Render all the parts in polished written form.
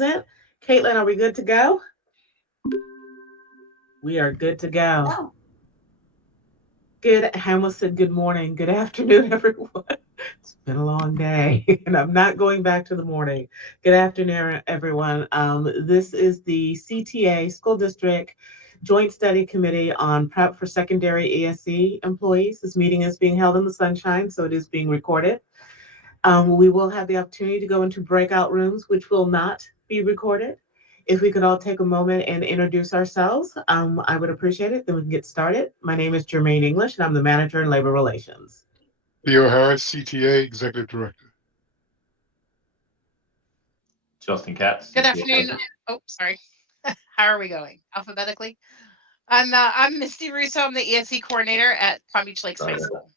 present. Caitlin, are we good to go? We are good to go. Oh, Good, Hamilton, good morning, good afternoon, everyone. It's been a long day, and I'm not going back to the morning. Good afternoon, everyone. This is the CTA, School District Joint Study Committee on Prep for Secondary ESE Employees. This meeting is being held in the sunshine, so it is being recorded. We will have the opportunity to go into breakout rooms, which will not be recorded. If we could all take a moment and introduce ourselves, I would appreciate it. Then we can get started. My name is Jermaine English, and I'm the manager in labor relations. Theo Harris, CTA Executive Director. Justin Katz. good CTA afternoon. President. Oh, sorry. How are we going? Alphabetically? I'm Misty Russo. I'm the ESE coordinator at Palm Beach Lakes High School.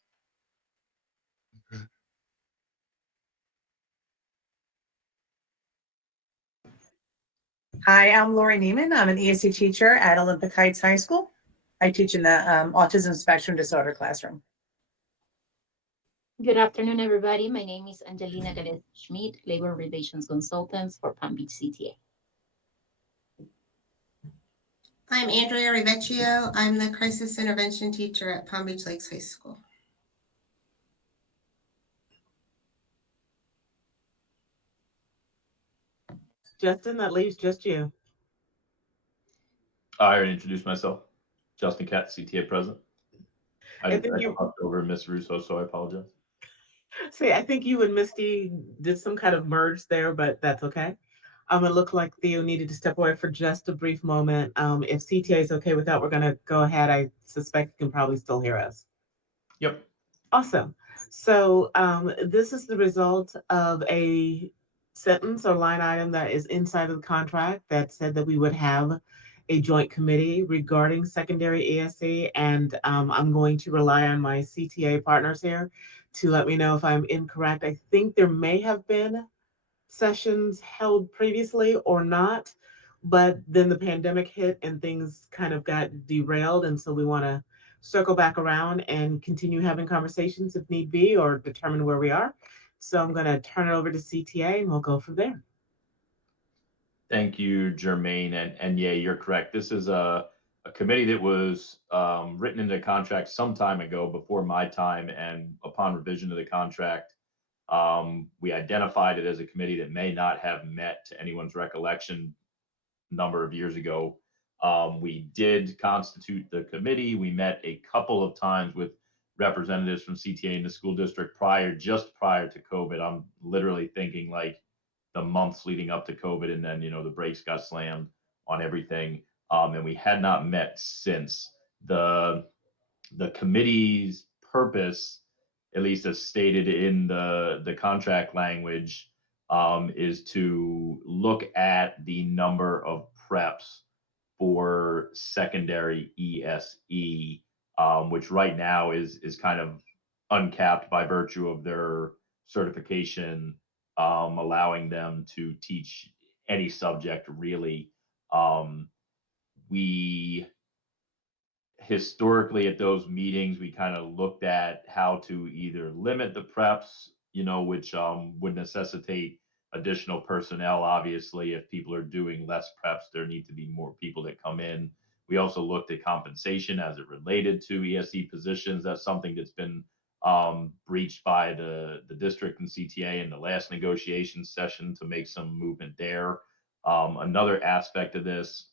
Hi, I'm Lori Neiman. I'm an ESE teacher at Olympic Heights High School. I teach in the autism spectrum disorder classroom. Good afternoon, everybody. My name is Angelina Galez Schmidt, Labor Relations Consultants for Palm Beach CTA. I'm Andrea Rivecchio. I'm the crisis intervention teacher at Palm Beach Lakes High School. Justin, that leaves just you. I already introduced myself. Justin Katz, CTA President. I And then talked over Miss Russo, so I apologize. See, I think you and Misty did some kind of merge there, but that's okay. It looked like Theo needed to step away for just a brief moment. If CTA is okay with that, we're going to go ahead. I suspect you can probably still hear us. Yep. Awesome. So this is the result of a sentence or line item that is inside of the contract that said that we would have a joint committee regarding secondary ESE, and I'm going to rely on my CTA partners here to let me know if I'm incorrect. I think there may have been sessions held previously or not, but then the pandemic hit and things kind of got derailed, and so we want to circle back around and continue having conversations if need be or determine where we are. So I'm going to turn it over to CTA and we'll go from there. Thank you, Jermaine. And yeah, you're correct. This is a committee that was written into the contract some time ago before my time. And upon revision of the contract, we identified it as a committee that may not have met to anyone's recollection a number of years ago. We did constitute the committee. We met a couple of times with representatives from CTA in the school district just prior to COVID. I'm literally thinking like the months leading up to COVID, and then the brakes got slammed on everything, and we had not met since. The committee's purpose, at least as stated in the contract language, is to look at the number of preps for secondary ESE, which right now is kind of uncapped by virtue of their certification, allowing them to teach any subject really. We historically at those meetings we kind of looked at how to either limit the preps, which would necessitate additional personnel. Obviously, if people are doing less preps, there need to be more people that come in. We also looked at compensation as it related to ESE positions. That's something that's been breached by the district and CTA in the last negotiation session to make some movement there. Another aspect of this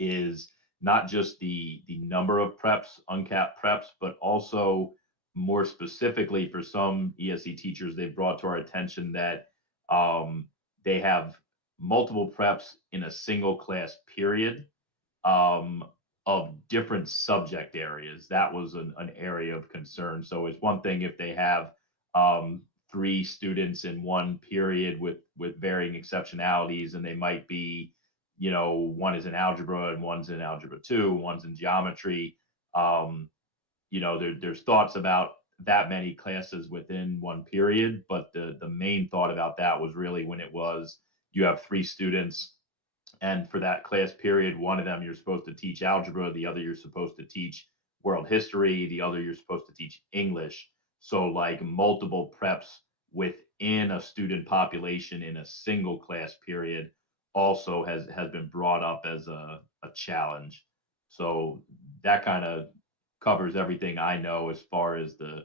is not just the number of preps, uncapped preps, but also more specifically for some ESE teachers, they've brought to our attention that they have multiple preps in a single class period, of different subject areas. That was an area of concern. So it's one thing if they have 3 students in one period with varying exceptionalities, and they might be, one is in algebra and one's in algebra 2, one's in geometry. There's thoughts about that many classes within one period, but the main thought about that was really when it was you have 3 students, and for that class period, one of them you're supposed to teach algebra, the other you're supposed to teach world history, the other you're supposed to teach English. So like multiple preps within a student population in a single class period also has been brought up as a challenge. So that kind of covers everything I know as far as the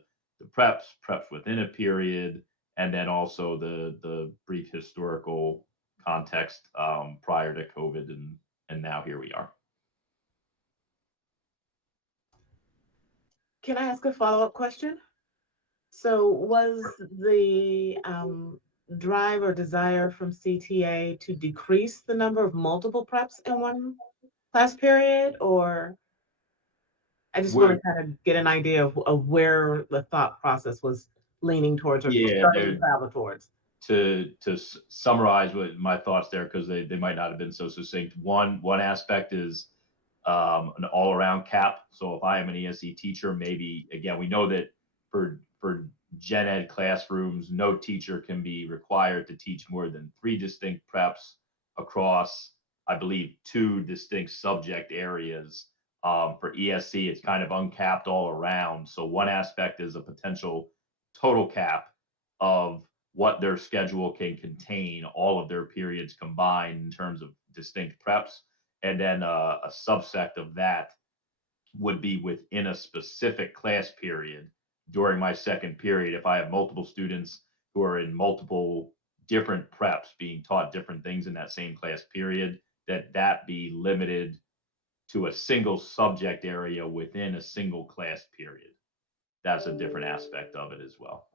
preps within a period, and then also the brief historical context prior to COVID, and now here we are. Can I ask a follow-up question? So was the drive or desire from CTA to decrease the number of multiple preps in one class period, or I just want We're, to kind of get an idea of where the thought process was leaning towards or yeah, starting to travel towards? to summarize what my thoughts there, because they might not have been so succinct. One aspect is an all around cap. So if I am an ESE teacher, maybe again we know that for gen ed classrooms, no teacher can be required to teach more than 3 distinct preps across, I believe, 2 distinct subject areas. For ESE, it's kind of uncapped all around. So one aspect is a potential total cap of what their schedule can contain, all of their periods combined in terms of distinct preps. And then a subsect of that would be within a specific class period during my second period. If I have multiple students who are in multiple different preps being taught different things in that same class period, that be limited to a single subject area within a single class period. That's a different aspect of it as well.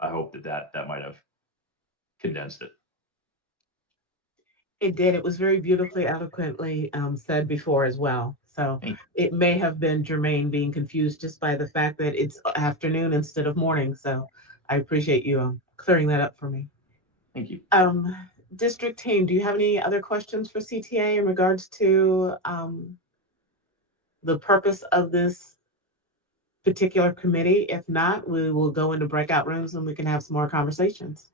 I hope that might have condensed it. It did. It was very beautifully, eloquently said before as well. So it may have been Jermaine being confused just by the fact that it's afternoon instead of morning. So I appreciate you clearing that up for me. Thank you. District team, do you have any other questions for CTA in regards to the purpose of this particular committee? If not, we will go into breakout rooms and we can have some more conversations.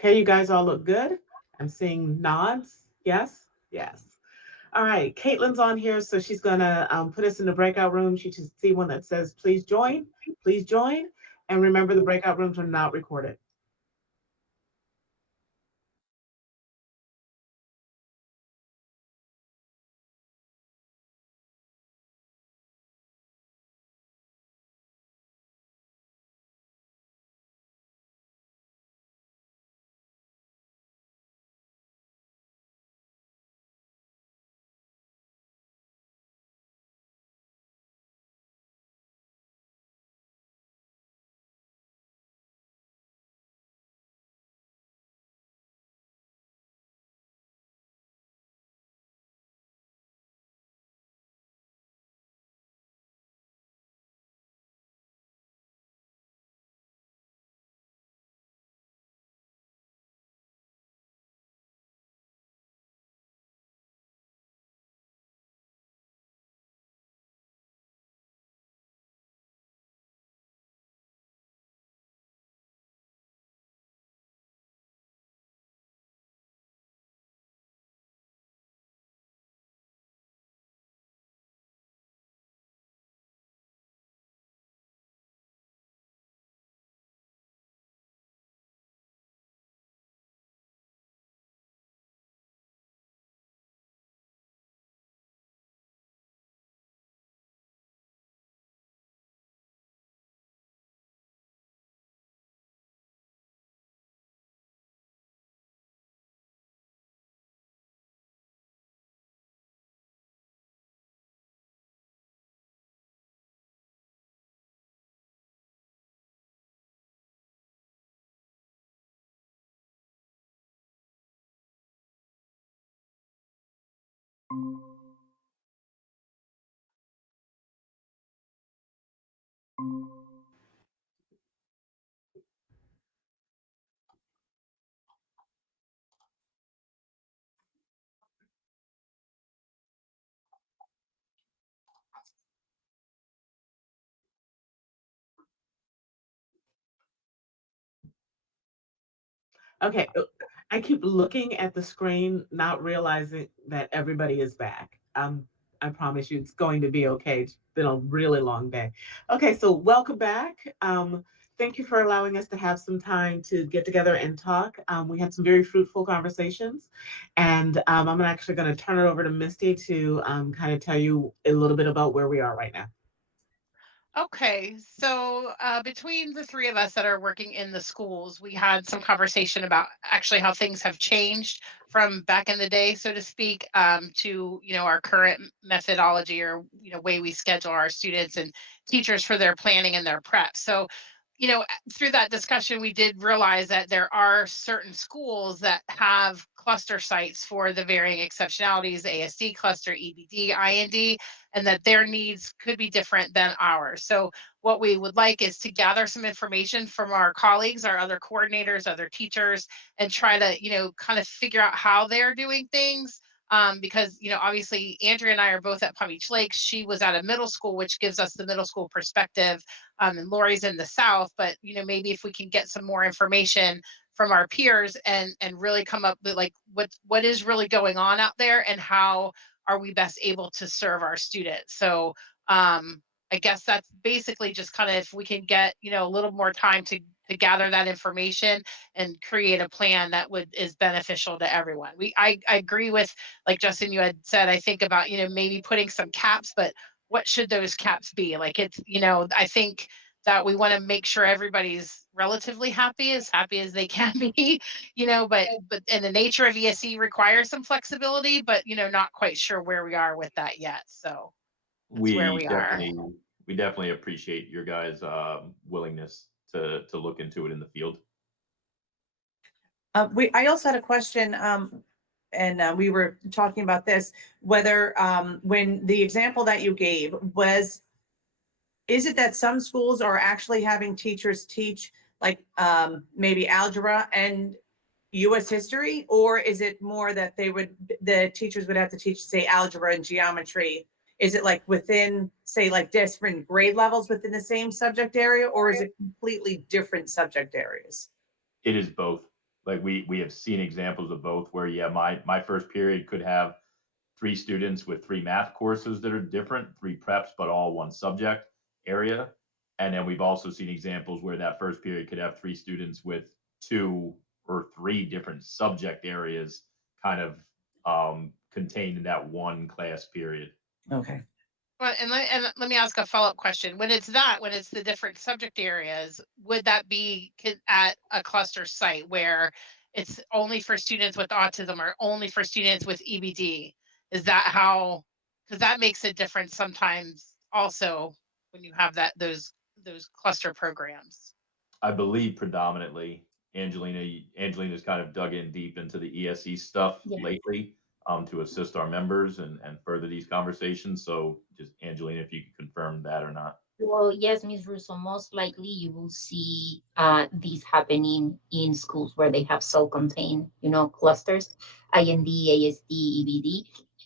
Okay, you guys all look good. I'm seeing nods. Yes, yes. All right, Caitlin's on here, so she's gonna put us in the breakout room. She should see one that says, please join, please join. And remember, the breakout rooms are not recorded. Okay, I keep looking at the screen, not realizing that everybody is back. I promise you it's going to be okay. It's been a really long day. Okay, so welcome back. thank you for allowing us to have some time to get together and talk. We had some very fruitful conversations, and I'm actually going to turn it over to Misty to kind of tell you a little bit about where we are right now. Okay, so between the three of us that are working in the schools, we had some conversation about actually how things have changed from back in the day, so to speak, to our current methodology or way we schedule our students and teachers for their planning and their prep. So, through that discussion, we did realize that there are certain schools that have cluster sites for the varying exceptionalities, ASD cluster, EBD, IND, and that their needs could be different than ours. So what we would like is to gather some information from our colleagues, our other coordinators, other teachers, and try to, kind of figure out how they're doing things. Because, obviously Andrea and I are both at Palm Beach Lakes. She was at a middle school, which gives us the middle school perspective. And Lori's in the South, but, maybe if we can get some more information from our peers and really come up with like what is really going on out there and how are we best able to serve our students. So I guess that's basically just kind of if we can get a little more time to gather that information and create a plan that is beneficial to everyone. I agree with, like Justin, you had said, I think about maybe putting some caps, but what should those caps be? Like it's I think that we want to make sure everybody's relatively happy as they can be, but and the nature of ESE requires some flexibility, but not quite sure where we are with that yet. So that's where We we are. definitely appreciate your guys' willingness to look into it in the field. I also had a question, and we were talking about this, whether when the example that you gave was, is it that some schools are actually having teachers teach like maybe algebra and US history, or is it more that the teachers would have to teach, say, algebra and geometry? Is it like within, say, like different grade levels within the same subject area, or is it completely different subject areas? It is both. Like we have seen examples of both where, yeah, my first period could have 3 students with 3 math courses that are different, 3 preps, but all one subject area. And then we've also seen examples where that first period could have 3 students with 2 or 3 different subject areas kind of contained in that one class period. Okay. Well, and let me ask a follow-up question. When it's the different subject areas, would that be at a cluster site where it's only for students with autism or only for students with EBD? Is that how, because that makes a difference sometimes also when you have those cluster programs. I believe predominantly Angelina's kind of dug in deep into the ESE stuff Yeah. lately to assist our members and further these conversations. So just Angelina, if you could confirm that or not. Well, yes, Ms. Russo, most likely you will see these happening in schools where they have self-contained, clusters, IND, ASD, EBD.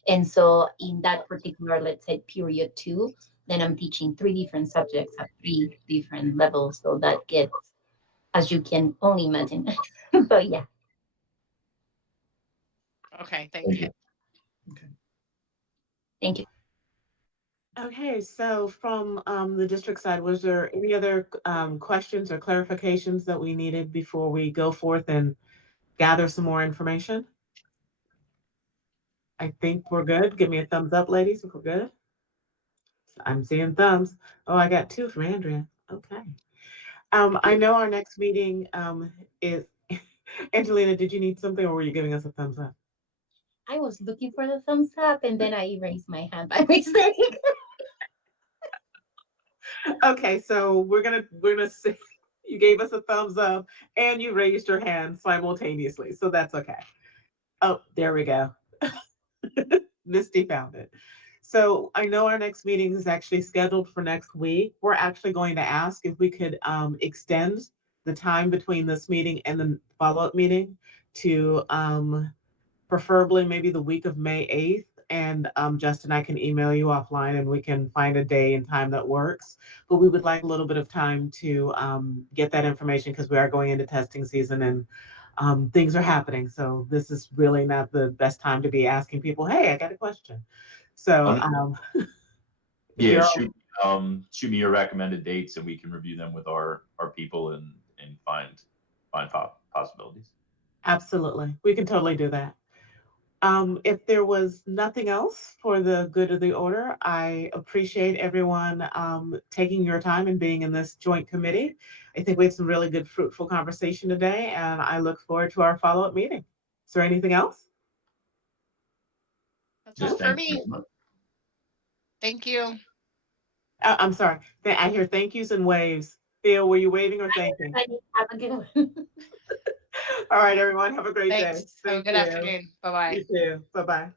And so in that particular, let's say, period 2, then I'm teaching 3 different subjects at 3 different levels. So that gets, as you can only imagine. But yeah. Okay, thank you. Thank you. Okay, so from the district side, was there any other questions or clarifications that we needed before we go forth and gather some more information? I think we're good. Give me a thumbs up, ladies, if we're good. I'm seeing thumbs. Oh, I got 2 from Andrea. Okay. I know our next meeting is, Angelina, did you need something or were you giving us a thumbs up? I was looking for the thumbs up and then I erased my hand by mistake. Okay, so we're gonna say you gave us a thumbs up and you raised your hand simultaneously, so that's okay. Oh, there we go. Misty found it. So I know our next meeting is actually scheduled for next week. We're actually going to ask if we could extend the time between this meeting and the follow-up meeting to preferably maybe the week of May 8th. And Justin, I can email you offline and we can find a day and time that works. But we would like a little bit of time to get that information because we are going into testing season and things are happening. So this is really not the best time to be asking people, hey, I got a question. So Yeah, shoot me your recommended dates and we can review them with our people and find possibilities. Absolutely. We can totally do that. If there was nothing else for the good of the order, I appreciate everyone taking your time and being in this joint committee. I think we had some really good, fruitful conversation today, and I look forward to our follow-up meeting. Is there anything else? That's Just all for thank me. you. Thank you. I'm sorry. I hear thank yous and waves. Theo, were you waving or thanking? Have a good one. All right, everyone. Have a great day. Thanks. Have a Thank good you. afternoon. Bye-bye. You too. Bye-bye.